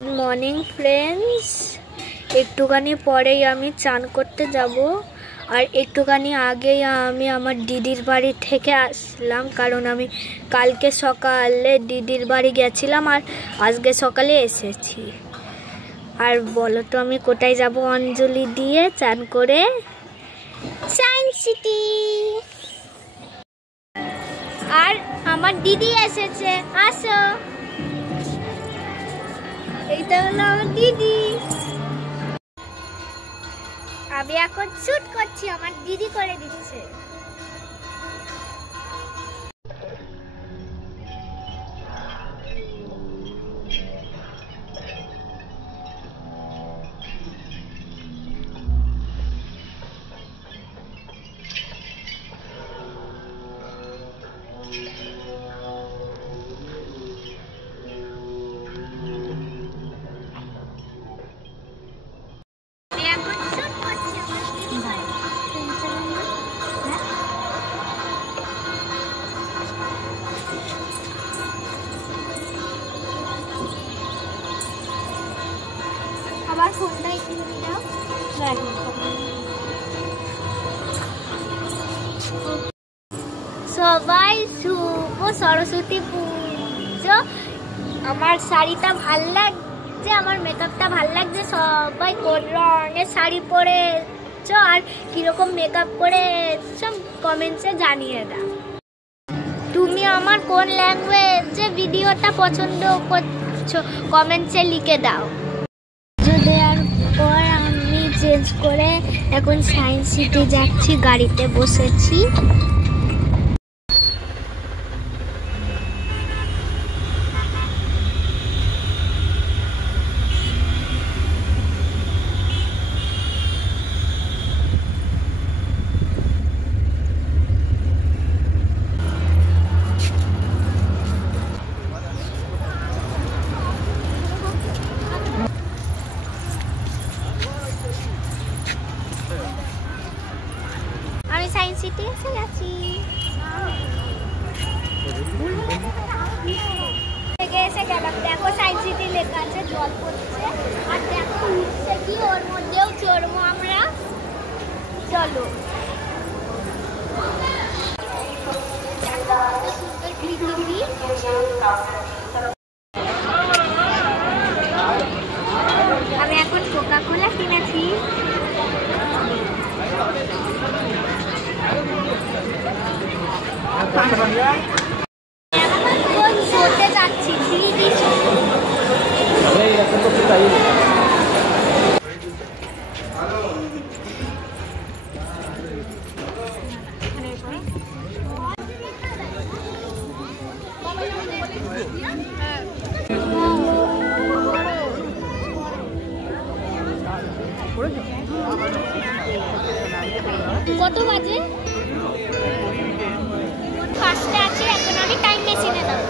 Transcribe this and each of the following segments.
Good morning friends, একটুখানি পরেই আমি চান করতে যাব। আর একটুখানি আগেই আমি আমার দিদির বাড়ি থেকে আসলাম, কারণ আমি কালকে সকালে দিদির বাড়ি গেছিলাম আর আজকে সকালে এসেছি। আর বলো তো আমি কোথায় যাব? অঞ্জলি দিয়ে চান করে সায়েন্স সিটি। আর আমার দিদি এসেছে, আসো। এইটা হলো আমার দিদি। আমি এখন শুট করছি, আমার দিদি করে দিচ্ছে। আমার ফোনটা একটু দাও। সবাই শুভ সরস্বতী পুজো। আমার শাড়িটা ভাল লাগছে, আমার মেকআপটা ভাল লাগছে। সবাই কোন রঙের শাড়ি পরেছো আর কিরকম মেকআপ করেছো কমেন্টসে জানিয়ে দাও। তুমি আমার কোন ল্যাঙ্গুয়েজে ভিডিওটা পছন্দ করছো কমেন্টসে লিখে দাও। দেওয়ার পর আমি চেঞ্জ করে এখন সায়েন্স সিটি যাচ্ছি, গাড়িতে বসেছি। আমি সায়েন্স সিটি এসে গেছি। এসে গেলাম, দেখো সায়েন্স সিটি লেখা আছে, জল পড়ছে। আর দেখো উঠছে কি, ওর মধ্যেও চড়বো আমরা। চলো। আমি এখন কোকা কোলা কিনেছি। শোতে যাচ্ছি, কত বাজে? 5টা আছে, এখন আমি টাইম মেশিনে যাবো।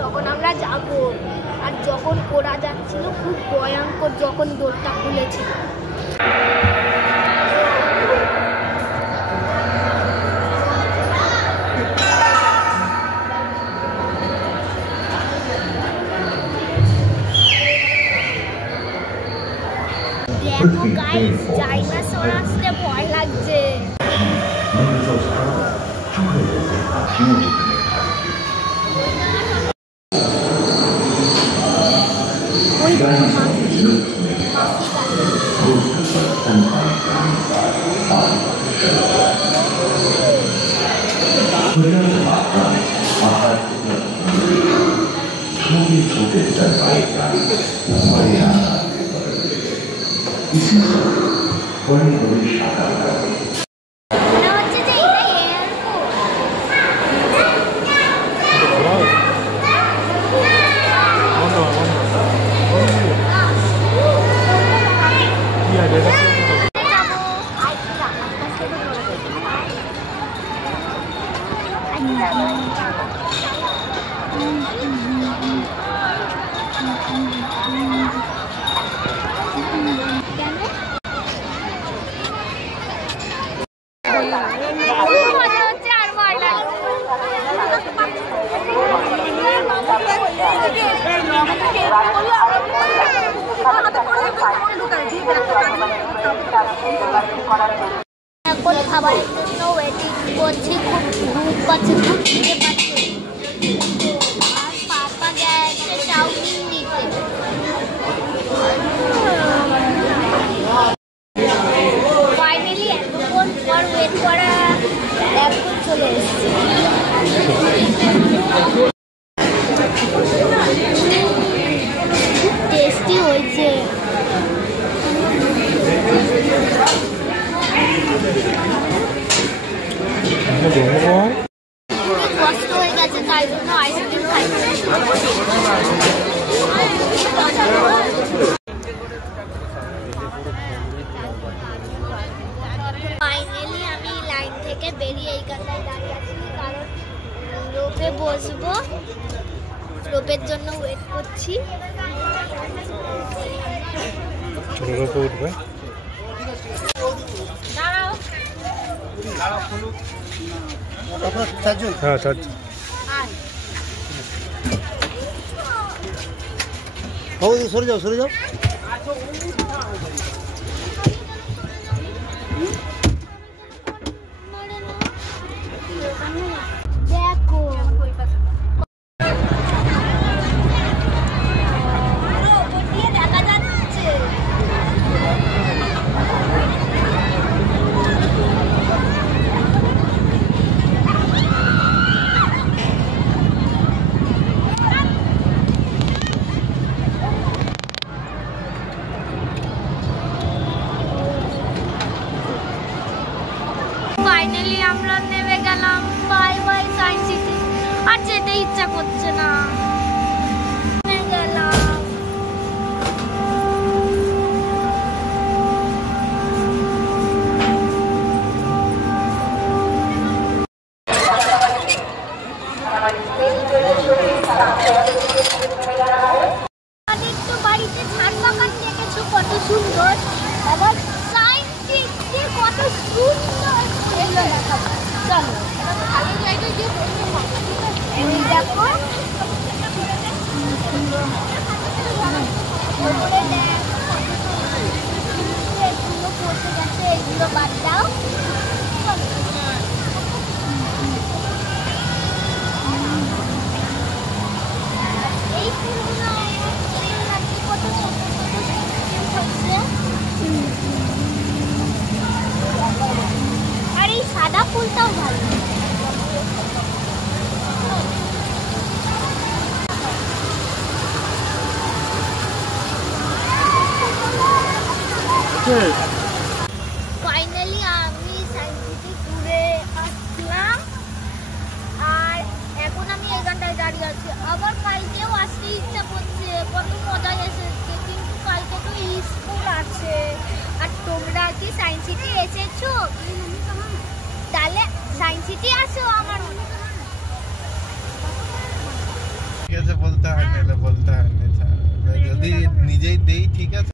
তখন আমরা যাব। আর যখন ওরা যাচ্ছিল খুব ভয়ঙ্কর, যখন দৌড়টা খুলেছিল। দেখো গাইস, ডাইনোসর আসতে ভয় লাগছে। এখন খাবারের জন্য ওয়েটিং করছি, খুব ঘুম পাচ্ছে, খুব খিদে পাচ্ছে। আর পাপা গেছে চাউমিন নিতে। ফাইনালি এতক্ষণ পর ওয়েট করা এখন চলে এসেছে। টেস্টি হয়েছে। কষ্ট হয়ে গেছে, তাই জন্য আইসক্রিম খাইছে। ফাইনালি আমি লাইন থেকে বেরিয়ে এইখানটায় দাঁড়িয়ে আছি, কারণ রোপে বসবো। রোপের জন্য ওয়েট করছি। রোপে উঠবে। দাঁড়াও। হ্যাঁ, চারজন। সরে যাও, সরে যাও। দেখো দেখা যাচ্ছে। ফাইনালি আমরা নেমে গেলাম। Bye bye Science City. আর যেতে ইচ্ছা করছে না। গেলাম। একটু বাড়িতে ঝাড় বাগান দেখেছো কত সুন্দর, আবার সায়েন্স সিটি কত সুন্দর। এগুলো দেখাবো, চলো। এই দেখো ওপরে দেখ এগুলো পড়তে গেছে, এগুলো বাদ দাও। এই ফুলগুলো কত সুন্দর হচ্ছে। আর এই সাদা ফুলটাও ভালো। ফাইনালি আমি সায়েন্স সিটি ঘুরে আসলাম। আর এখন আমি এখানটায় দাঁড়িয়ে আছি। আবার কালকেও আসতে ইচ্ছা করছে, কত মজা এসেছে। কিন্তু কালকে তো স্কুল আছে। আর তোমরা কি সায়েন্স সিটি এসেছো? তাহলে সায়েন্স সিটি আসো আমার। বলতে হয় না, যদি নিজেই দেই ঠিক আছে।